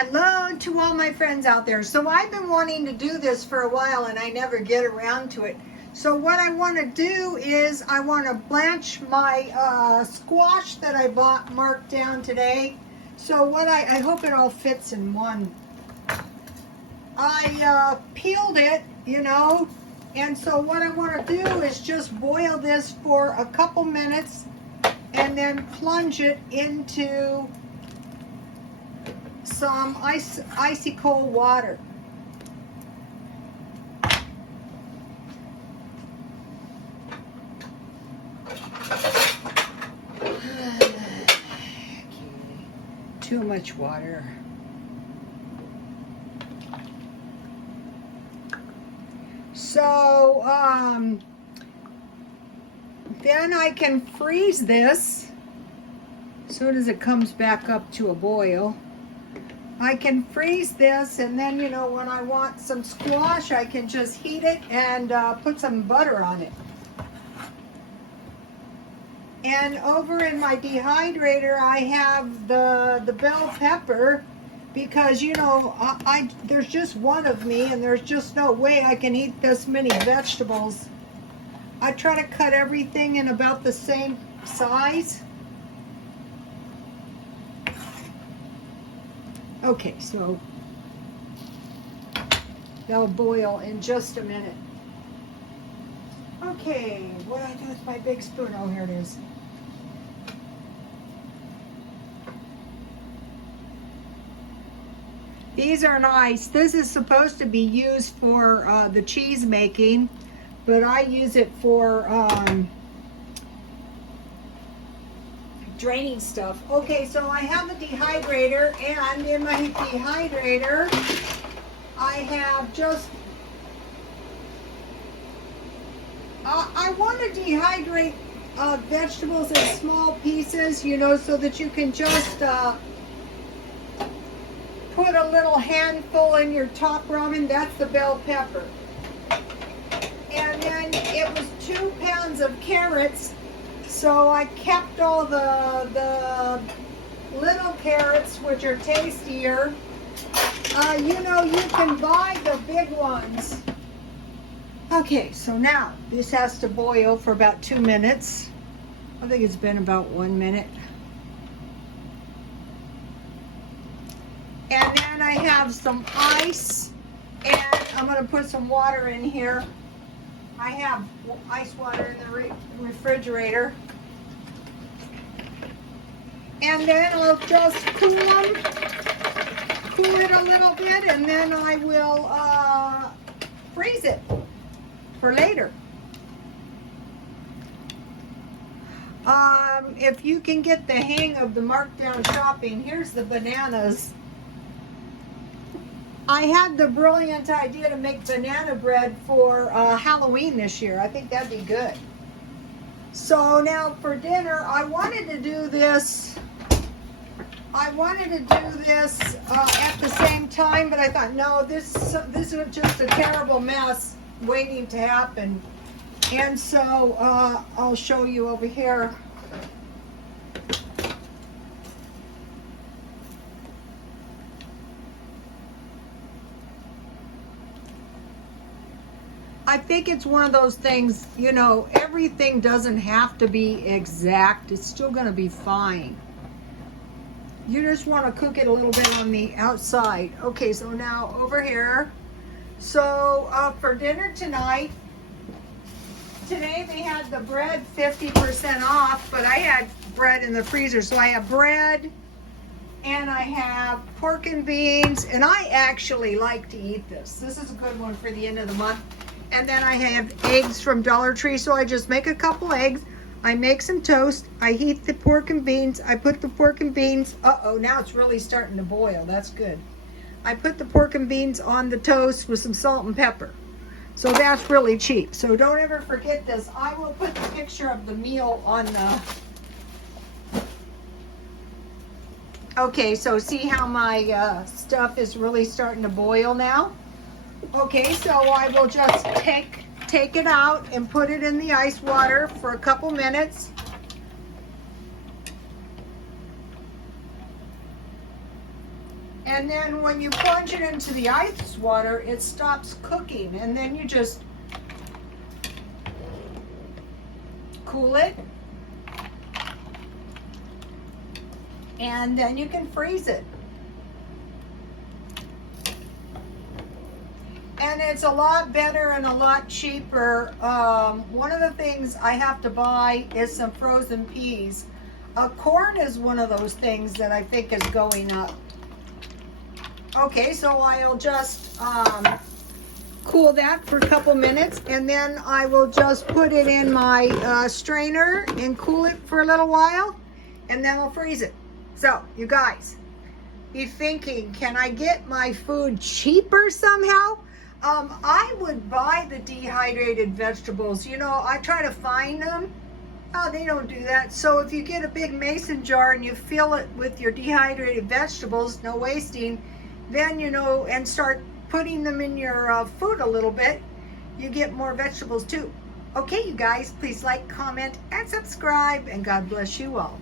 Hello to all my friends out there. So I've been wanting to do this for a while and I never get around to it. So what I want to do is I want to blanch my squash that I bought marked down today. So what I hope it all fits in one. I peeled it, you know, and so what I want to do is just boil this for a couple minutes and then plunge it into some icy cold water. Too much water. So then I can freeze this as soon as it comes back up to a boil. I can freeze this, and then, you know, when I want some squash, I can just heat it and put some butter on it. And over in my dehydrator, I have the bell pepper because, you know, there's just one of me, and there's just no way I can eat this many vegetables. I try to cut everything in about the same size. Okay, so they'll boil in just a minute. Okay, what do I do with my big spoon? Oh, here it is. These are nice. This is supposed to be used for the cheese making, but I use it for draining stuff. Okay, so I have a dehydrator, and in my dehydrator I have just I want to dehydrate vegetables in small pieces, you know, so that you can just put a little handful in your top ramen. That's the bell pepper. And then it was 2 pounds of carrots. So I kept all the little carrots, which are tastier. You know, you can buy the big ones. Okay, so now this has to boil for about 2 minutes. I think it's been about 1 minute. And then I have some ice, and I'm going to put some water in here. I have ice water in the refrigerator. And then I'll just cool it a little bit, and then I will freeze it for later. If you can get the hang of the markdown shopping, here's the bananas. I had the brilliant idea to make banana bread for Halloween this year. I think that'd be good. So now for dinner, I wanted to do this at the same time, but I thought, no, this was just a terrible mess waiting to happen. And so I'll show you over here. I think it's one of those things, you know, everything doesn't have to be exact. It's still going to be fine. You just want to cook it a little bit on the outside. Okay, so now over here. So for dinner tonight, today they had the bread 50% off, but I had bread in the freezer. So I have bread, and I have pork and beans, and I actually like to eat this. This is a good one for the end of the month. And then I have eggs from Dollar Tree, so I just make a couple eggs. I make some toast. I heat the pork and beans. I put the pork and beans. Uh-oh, now it's really starting to boil. That's good. I put the pork and beans on the toast with some salt and pepper. So that's really cheap. So don't ever forget this. I will put the picture of the meal on the... Okay, so see how my stuff is really starting to boil now? Okay, so I will just take it out and put it in the ice water for a couple minutes. And then when you plunge it into the ice water, it stops cooking. And then you just cool it. And then you can freeze it. And it's a lot better and a lot cheaper. One of the things I have to buy is some frozen peas. Corn is one of those things that I think is going up. Okay, so I'll just cool that for a couple minutes, and then I will just put it in my strainer and cool it for a little while, and then we'll freeze it. So, you guys, be thinking, can I get my food cheaper somehow? I would buy the dehydrated vegetables. You know, I try to find them. Oh, they don't do that. So if you get a big mason jar and you fill it with your dehydrated vegetables, no wasting, then, you know, and start putting them in your food a little bit, you get more vegetables too. Okay, you guys, please like, comment, and subscribe, and God bless you all.